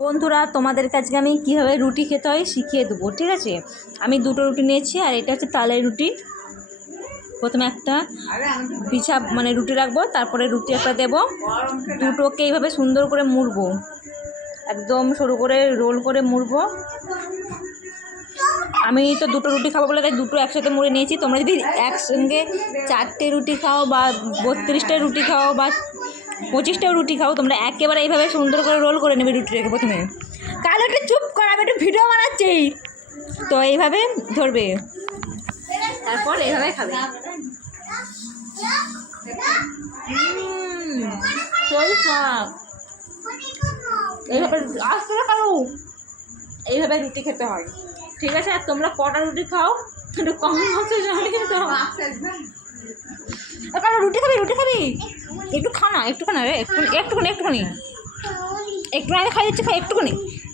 বন্ধুরা, তোমাদের কাছে আমি কীভাবে রুটি খেতে হয় শিখিয়ে দেবো। ঠিক আছে, আমি দুটো রুটি নিয়েছি আর এটা হচ্ছে তালের রুটি। প্রথমে একটা পিঠা রুটি রাখবো, তারপরে রুটি একটা দেবো। দুটোকে এইভাবে সুন্দর করে মুড়বো, একদম সরু করে রোল করে মুড়বো। আমি তো দুটো রুটি খাবো বলে তাই দুটো একসাথে মুড়ে নিয়েছি। তোমরা যদি একসঙ্গে 4টে রুটি খাও বা 32টা রুটি খাও বা 25টাও রুটি খাও, তোমরা একেবারে এইভাবে সুন্দর করে রোল করে নেবে রুটিটাকে। প্রথমে কাল একটু চুপ করা, আমি একটু ভিডিও বানাচ্ছি, তো এইভাবে ধরবে, তারপর এইভাবে খাবে। এইভাবে আসতে খাও, এইভাবে রুটি খেতে হয়। ঠিক আছে, আর তোমরা কটা রুটি খাও একটু কমেন্ট বক্সে জানিয়ে কিন্তু। রুটি খাবি একটু খা না, একটুখানি রে, একটুখানি একটু আমি খাই দিচ্ছি, খাই একটুখানি।